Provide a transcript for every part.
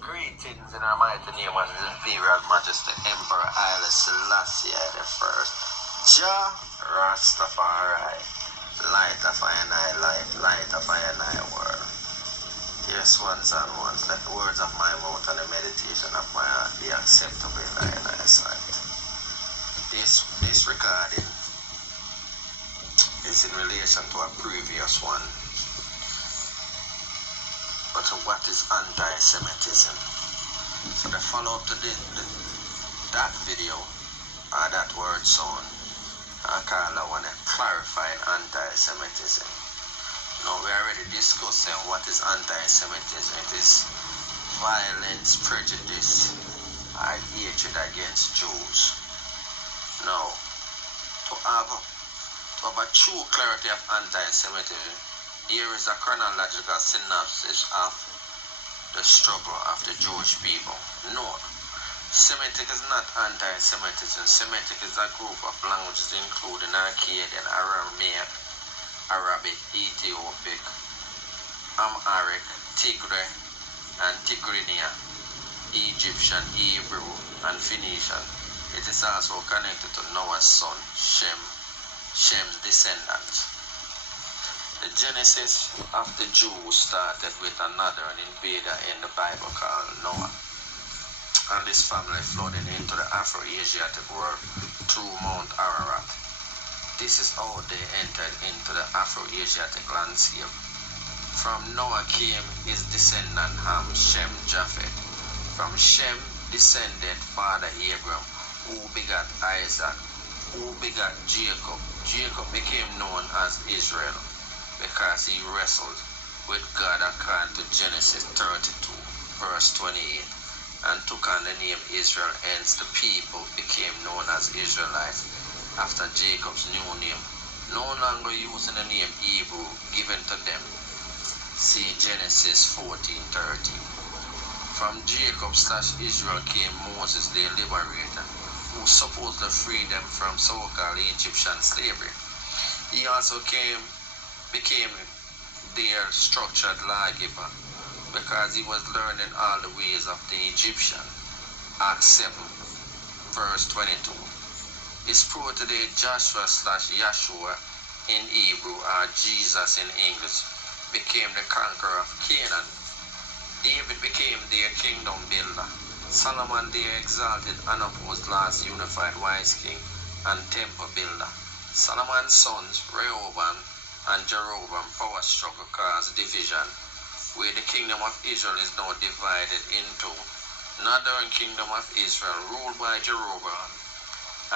Greetings in our mighty name of His Imperial Majesty Emperor Haile Selassie the First. Jah Rastafari, light of I life, light of I world. Yes, ones and ones, let the words of my mouth and the meditation of my heart be acceptable in thy sight. This recording is in relation to a previous one. But what is anti-Semitism? So the follow-up to that video, or that word sound, I call that one clarifying anti-Semitism. Now we already discussed what is anti-Semitism. It is violence, prejudice, or hatred against Jews. Now, to have a true clarity of anti-Semitism, here is a chronological synopsis of the struggle of the Jewish people. No, Semitic is not anti-Semitism. Semitic is a group of languages including Akkadian, Aramaic, Arabic, Ethiopic, Amharic, Tigray, and Tigrinya, Egyptian, Hebrew, and Phoenician. It is also connected to Noah's son, Shem's descendants. The genesis of the Jews started with another invader in the Bible called Noah, and this family flooded into the Afro-Asiatic world through Mount Ararat. This is how they entered into the Afro-Asiatic landscape. From Noah came his descendant Ham, Shem, Japheth. From Shem descended father Abraham, who begat Isaac, who begat Jacob. Jacob became known as Israel because he wrestled with God according to Genesis 32, verse 28, and took on the name Israel, hence the people became known as Israelites after Jacob's new name, no longer using the name Hebrew given to them. See Genesis 14:13. From Jacob/Israel came Moses, their liberator, who supposedly freed them from so-called Egyptian slavery. He also became their structured lawgiver because he was learning all the ways of the Egyptian. Acts 7, verse 22. His today Joshua/Yahshua in Hebrew, or Jesus in English, became the conqueror of Canaan. David became their kingdom builder. Solomon, their exalted, unopposed, last unified wise king and temple builder. Solomon's sons, Rehoboam and Jeroboam, power struggle caused division, where the kingdom of Israel is now divided into northern kingdom of Israel ruled by Jeroboam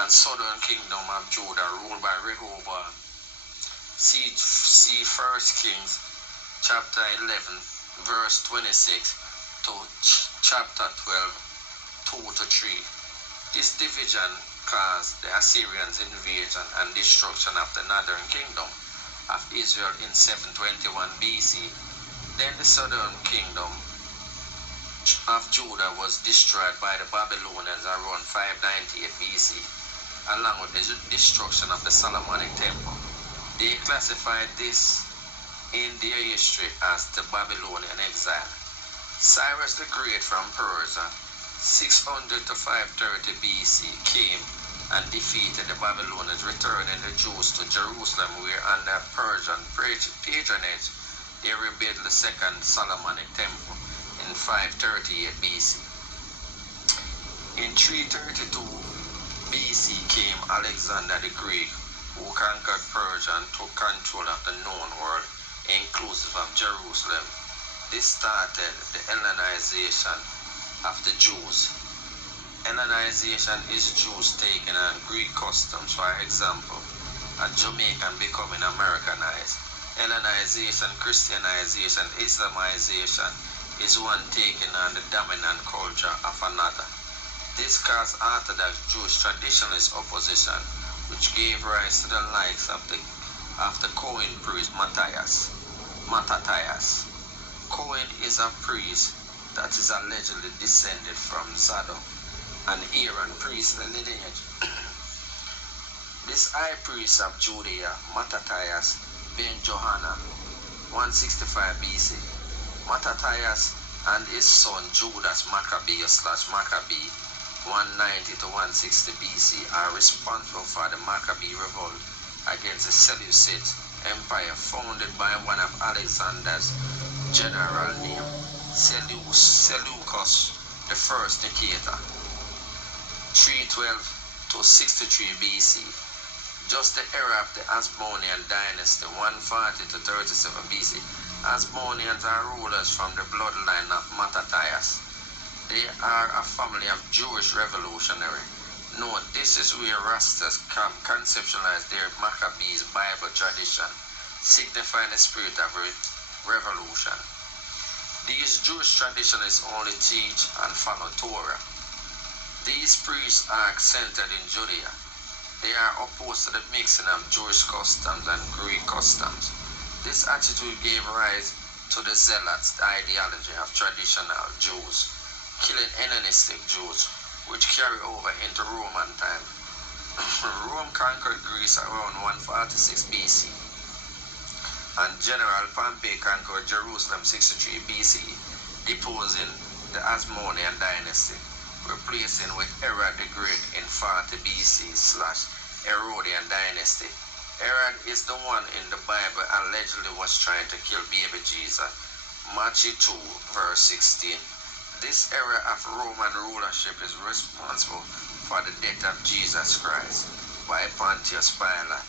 and southern kingdom of Judah ruled by Rehoboam. See 1 Kings chapter 11 verse 26 to chapter 12 2 to 3. This division caused the Assyrians' invasion and destruction of the northern kingdom of Israel in 721 BC. Then the southern kingdom of Judah was destroyed by the Babylonians around 598 BC, along with the destruction of the Solomonic temple. They classified this in their history as the Babylonian exile. Cyrus the Great from Persia, 600 to 530 BC, came and defeated the Babylonians, returning the Jews to Jerusalem, where under Persian patronage they rebuilt the second Solomonic temple in 538 BC. In 332 BC came Alexander the Great, who conquered Persia and took control of the known world, inclusive of Jerusalem. This started the Hellenization of the Jews. Hellenization is Jews taking on Greek customs. For example, a Jamaican becoming Americanized. Hellenization, Christianization, Islamization is one taking on the dominant culture of another. This caused Orthodox Jewish traditionalist opposition, which gave rise to the likes of the Cohen priest Matthias. Cohen is a priest that is allegedly descended from Zadok, an Aaron priestly lineage. This high priest of Judea, Mattathias ben Johanan, 165 BC. Mattathias and his son Judas Maccabee (190 to 160 BC) are responsible for the Maccabee revolt against the Seleucid Empire, founded by one of Alexander's general named Seleucus I Nicator, 312 to 63 BC. Just the era of the Hasmonean dynasty, 140 to 37 BC. Hasmoneans are rulers from the bloodline of Mattathias. They are a family of Jewish revolutionary. Note, this is where Rastas conceptualize their Maccabees Bible tradition, signifying the spirit of revolution. These Jewish traditionists only teach and follow Torah. These priests are centered in Judea. They are opposed to the mixing of Jewish customs and Greek customs. This attitude gave rise to the Zealots, the ideology of traditional Jews, killing Hellenistic Jews, which carry over into Roman time. Rome conquered Greece around 146 BC, and General Pompey conquered Jerusalem 63 BC, deposing the Hasmonean dynasty, replacing with Herod the Great in 40 BC / Herodian dynasty. Herod is the one in the Bible allegedly was trying to kill baby Jesus. Matthew 2 verse 16. This era of Roman rulership is responsible for the death of Jesus Christ by Pontius Pilate,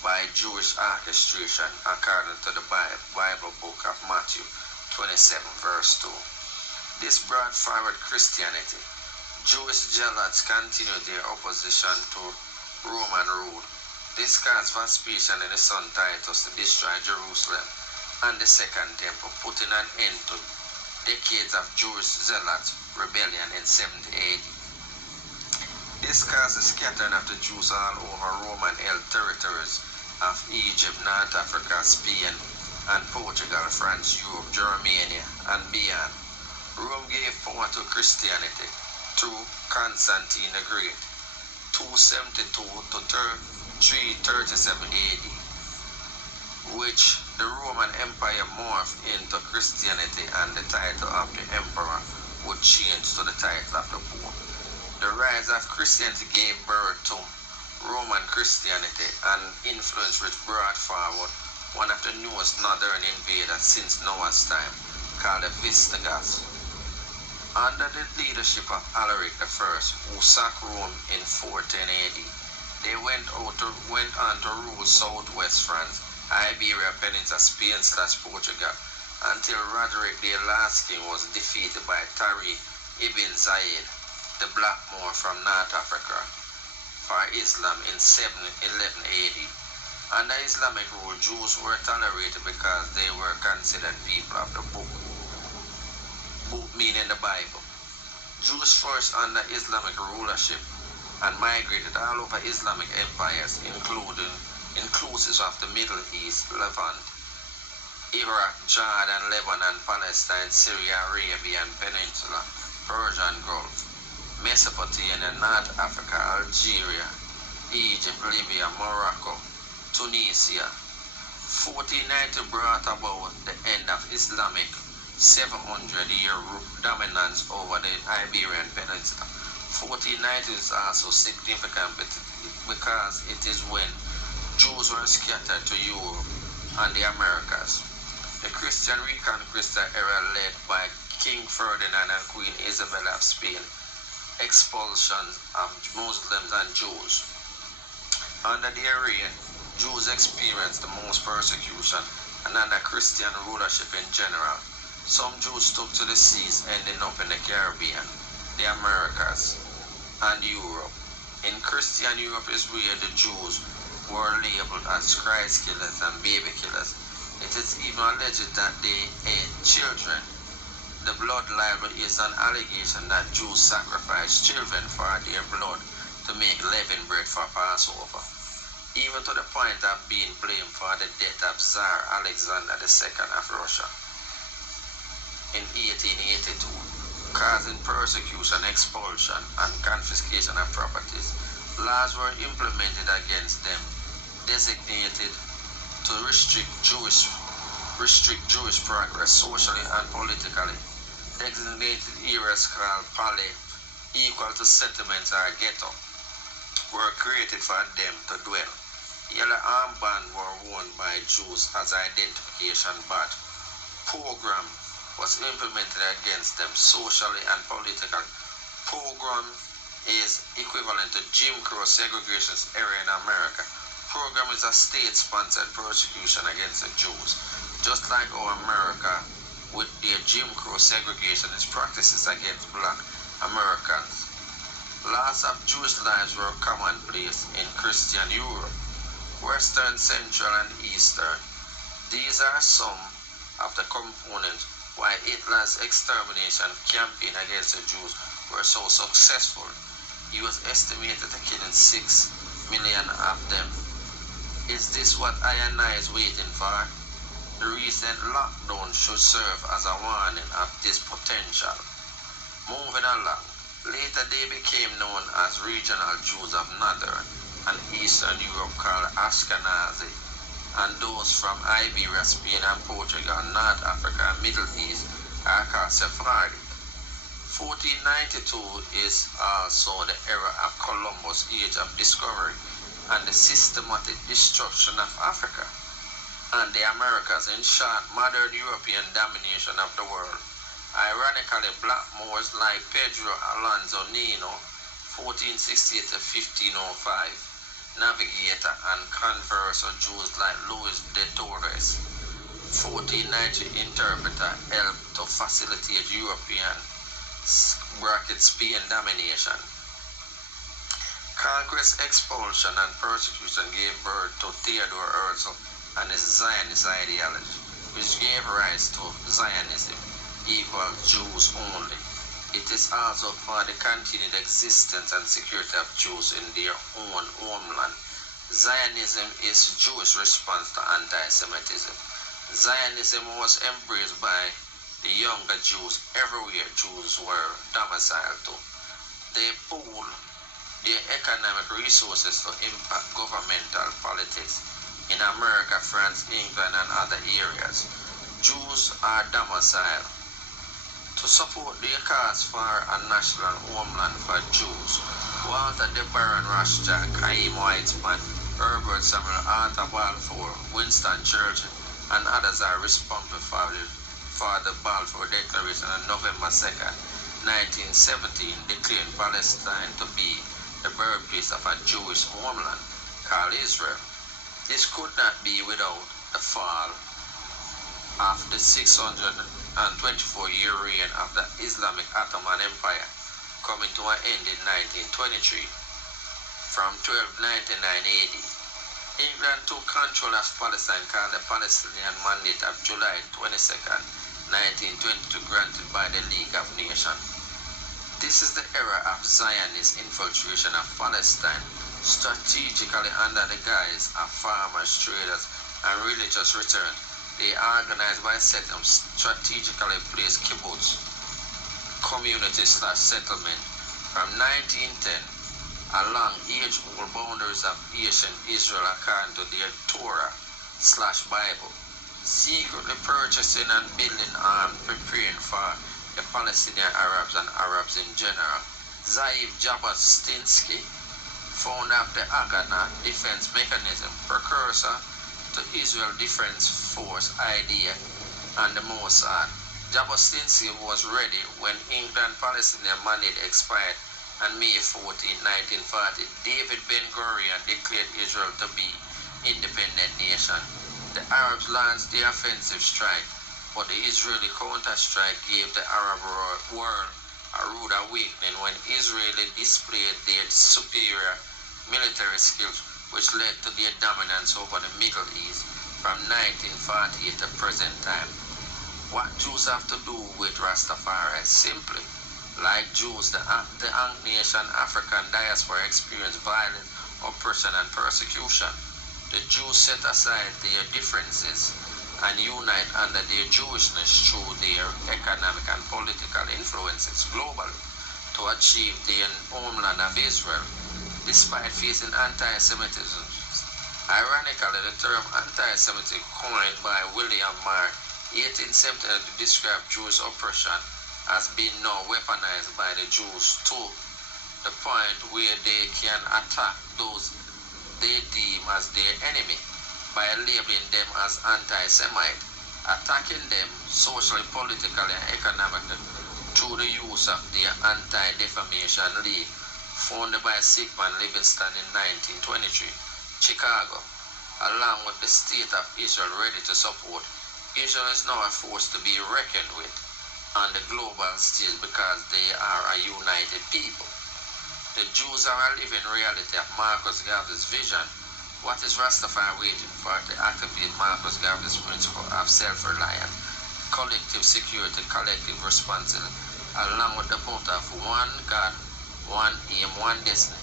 by Jewish orchestration according to the Bible book of Matthew 27 verse 2. This brought forward Christianity. Jewish zealots continued their opposition to Roman rule. This caused Vespasian and his son Titus to destroy Jerusalem and the Second Temple, putting an end to decades of Jewish zealot rebellion in 70 AD. This caused the scattering of the Jews all over Roman-held territories of Egypt, North Africa, Spain, and Portugal, France, Europe, Germany, and beyond. Rome gave power to Christianity through Constantine the Great, 272 to 337 AD, which the Roman Empire morphed into Christianity, and the title of the emperor would change to the title of the Pope. The rise of Christianity gave birth to Roman Christianity, an influence which brought forward one of the newest northern invaders since Noah's time, called the Visigoths. Under the leadership of Alaric I, who sacked Rome in 410 AD, they went on to rule southwest France, Iberia Peninsula, Spain / Portugal, until Roderick their last king was defeated by Tariq ibn Zayed, the Black Moor from North Africa, for Islam in 711 AD. Under Islamic rule, Jews were tolerated because they were considered people of the book meaning the Bible. Jews first under Islamic rulership and migrated all over Islamic empires, inclusive of the Middle East, Levant, Iraq, Jordan, Lebanon, Palestine, Syria, Arabian Peninsula, Persian Gulf, Mesopotamia, North Africa, Algeria, Egypt, Libya, Morocco, Tunisia. 1490 brought about the end of Islamic 700-year dominance over the Iberian Peninsula. 1490 is also significant because it is when Jews were scattered to Europe and the Americas. The Christian Reconquista era led by King Ferdinand and Queen Isabella of Spain, expulsions of Muslims and Jews. Under their reign, Jews experienced the most persecution and under Christian rulership in general. Some Jews took to the seas, ending up in the Caribbean, the Americas, and Europe. In Christian Europe is where the Jews were labeled as Christ killers and baby killers. It is even alleged that they ate children. The blood libel is an allegation that Jews sacrificed children for their blood to make leavened bread for Passover, even to the point of being blamed for the death of Tsar Alexander II of Russia in 1882, causing persecution, expulsion, and confiscation of properties. Laws were implemented against them, designated to restrict Jewish progress socially and politically. designated areas called pale, equal to settlements or ghetto, were created for them to dwell. Yellow armband were worn by Jews as identification badge. Pogrom was implemented against them socially and politically. Pogrom is equivalent to Jim Crow segregation area in America. Pogrom is a state-sponsored persecution against the Jews, just like our America with their Jim Crow segregationist practices against black Americans. Loss of Jewish lives were commonplace in Christian Europe, Western, Central, and Eastern. These are some of the components why Hitler's extermination campaign against the Jews were so successful. He was estimated to kill 6 million of them. Is this what I and I is waiting for? The recent lockdown should serve as a warning of this potential. Moving along, later they became known as regional Jews of Northern and Eastern Europe called Ashkenazi, and those from Iberia, Spain and Portugal, North Africa and Middle East are called Sephardic. 1492 is also the era of Columbus' age of discovery and the systematic destruction of Africa and the Americas, in short, modern European domination of the world. Ironically, black Moors like Pedro Alonso Nino, 1468 to 1505, navigator and converser Jews like Luis de Torres, 1490 interpreter, helped to facilitate European Spain domination. Conquest, expulsion, and persecution gave birth to Theodore Herzl and his Zionist ideology, which gave rise to Zionism, equal Jews only. It is also for the continued existence and security of Jews in their own homeland. Zionism is Jewish response to antisemitism. Zionism was embraced by the younger Jews everywhere Jews were domiciled to. They pooled their economic resources to impact governmental politics in America, France, England, and other areas. Jews are domiciled to support their cause for a national homeland for Jews. Walter de Baron Rothschild, Chaim Weizmann, Herbert Samuel, Arthur Balfour, Winston Churchill, and others are responsible for the Balfour Declaration on November 2nd, 1917, declaring Palestine to be the birthplace of a Jewish homeland called Israel. This could not be without the fall of the 624-year reign of the Islamic Ottoman Empire, coming to an end in 1923. From 1299 AD, England took control of Palestine, called the Palestinian Mandate of July 22nd, 1922, granted by the League of Nations. This is the era of Zionist infiltration of Palestine, strategically under the guise of farmers, traders, and religious return. They organized by setting up strategically placed kibbutz, community/settlement, from 1910 along age-old boundaries of ancient Israel according to their Torah/Bible, secretly purchasing and building arms, preparing for the Palestinian Arabs and Arabs in general. Ze'ev Jabotinsky, founder of the Haganah defense mechanism, precursor to Israel Defense Force IDF and the Mossad. Jabotinsky was ready when England-Palestinian mandate expired on May 14, 1940. David Ben-Gurion declared Israel to be independent nation. The Arabs launched the offensive strike, but the Israeli counter-strike gave the Arab world a rude awakening when Israeli displayed their superior military skills, which led to their dominance over the Middle East from 1948 to present time. What Jews have to do with Rastafari? Simply, like Jews, the Nation African diaspora experienced violence, oppression, and persecution. The Jews set aside their differences and unite under their Jewishness through their economic and political influences globally to achieve their homeland of Israel, despite facing anti-Semitism. Ironically, the term anti-Semitic, coined by William Marr, 1870, to describe Jewish oppression has been now weaponized by the Jews to the point where they can attack those they deem as their enemy by labeling them as anti-Semite, attacking them socially, politically, and economically through the use of the Anti-Defamation League founded by Sigmund Livingston in 1923, Chicago, along with the state of Israel ready to support. Israel is now a force to be reckoned with on the global stage because they are a united people. The Jews are a living reality of Marcus Garvey's vision. What is Rastafari waiting for to activate Marcus Garvey's principle of self-reliance, collective security, collective responsibility, along with the motto of one God, one aim, one destiny?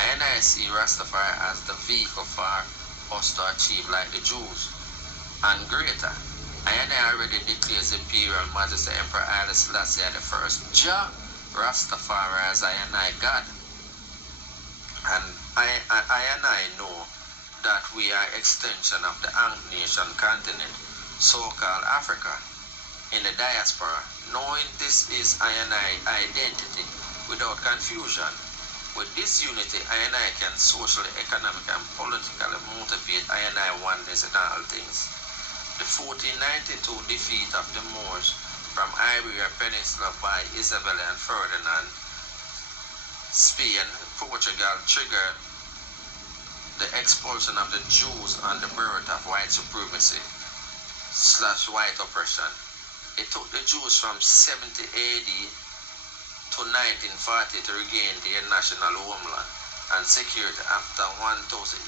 And I see Rastafari as the vehicle for us to achieve like the Jews, and greater. And I already declares Imperial Majesty Emperor Haile Selassie I, Jah Rastafari as I and I God. And I know that we are extension of the Nation continent, so-called Africa, in the diaspora. Knowing this is I and I identity without confusion. With this unity, I and I can socially, economically, and politically motivate I and I oneness in all things. The 1492 defeat of the Moors from Iberia Peninsula by Isabella and Ferdinand, Spain, Portugal triggered the expulsion of the Jews and the birth of white supremacy / white oppression. It took the Jews from 70 AD to 1940 to regain their national homeland and security after 1,878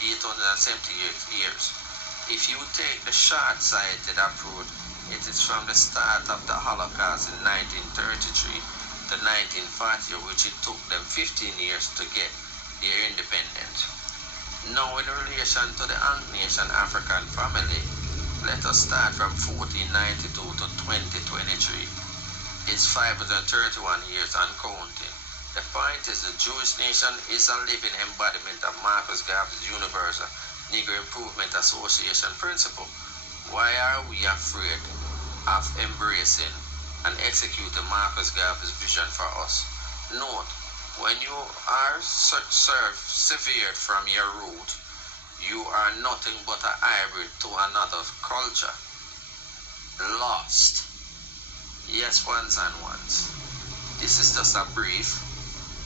years. If you take the short-sighted approach, it is from the start of the Holocaust in 1933 to 1940, which it took them 15 years to get their independence. Now, in relation to the Nation African family, let us start from 1492 to 2023. It's 531 years and counting. The point is the Jewish nation is a living embodiment of Marcus Garvey's Universal Negro Improvement Association principle. Why are we afraid of embracing and executing Marcus Garvey's vision for us? Note, when you are severed from your root, you are nothing but a hybrid to another culture. Lost. Yes, ones and ones. This is just a brief,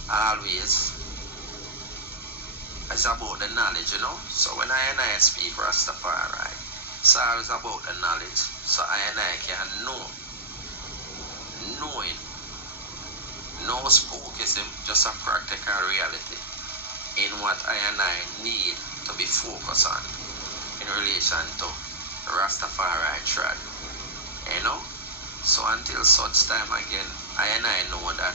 always. It's about the knowledge, you know. So when I and I speak Rastafari, it's always about the knowledge. So I and I can know. Knowing. No spookism, just a practical reality in what I and I need to be focused on in relation to Rastafari trad. You know? So until such time again, I and I know that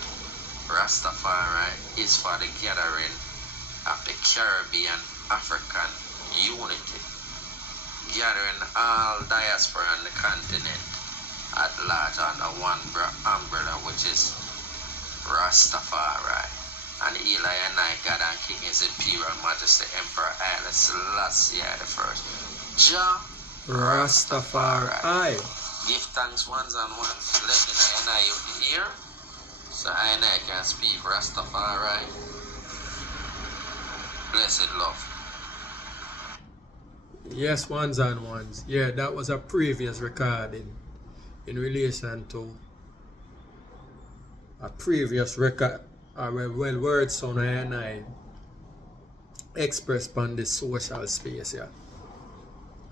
Rastafari is for the gathering of the Caribbean African unity, gathering all diaspora on the continent at large under one umbrella, which is Rastafari. And Eli and I, God and King, His Imperial Majesty Emperor Haile Selassie I, Jah Rastafari. Give thanks ones and ones, letting I and I hear, so I and I can speak Rastafari. Blessed love. Yes, ones and ones. Yeah, that was a previous recording in relation to a previous record, when words on I and I expressed on the social space, yeah.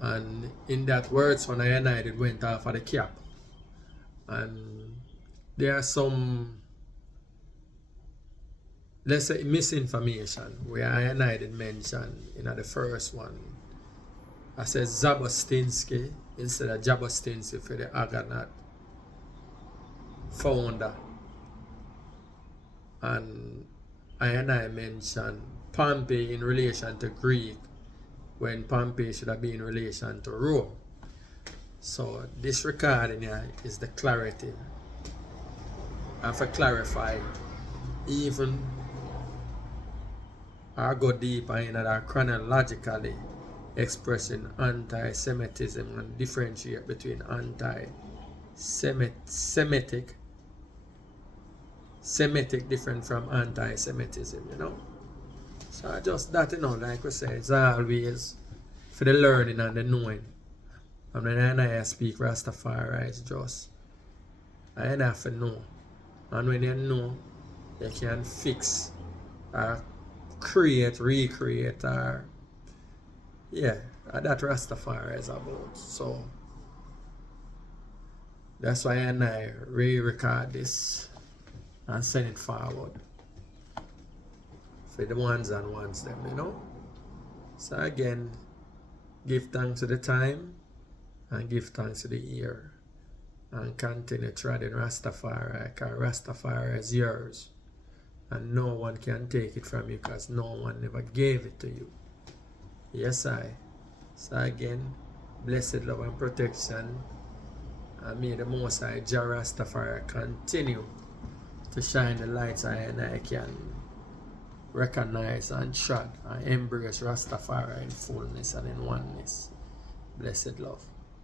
And in that words on I and I, it went off of the cap. And there are some, let's say, misinformation where I and I did mention in the first one. I said Zabostinsky instead of Jabostinsky for the Argonaut founder. And I mentioned Pompey in relation to Greek when Pompey should have been in relation to Rome. So this recording here is the clarity. And for clarify, even I go deeper in that chronologically expressing anti-Semitism and differentiate between anti-Semitic Semitic different from anti-Semitism, you know. So just that, you know, like we say, it's always for the learning and the knowing. And when I speak Rastafari, it's just I have to know. And when you know, you can fix or create, recreate, or yeah, that Rastafari is about. So that's why I re-record this and send it forward for the ones and ones them, you know. So again, give thanks to the time and give thanks to the ear and continue treading Rastafari, because Rastafari is yours and no one can take it from you because no one never gave it to you. Yes, I. So again, blessed love and protection, and may the Most High Jah Rastafari continue to shine the lights and I can recognize and trust and embrace Rastafari in fullness and in oneness. Blessed love.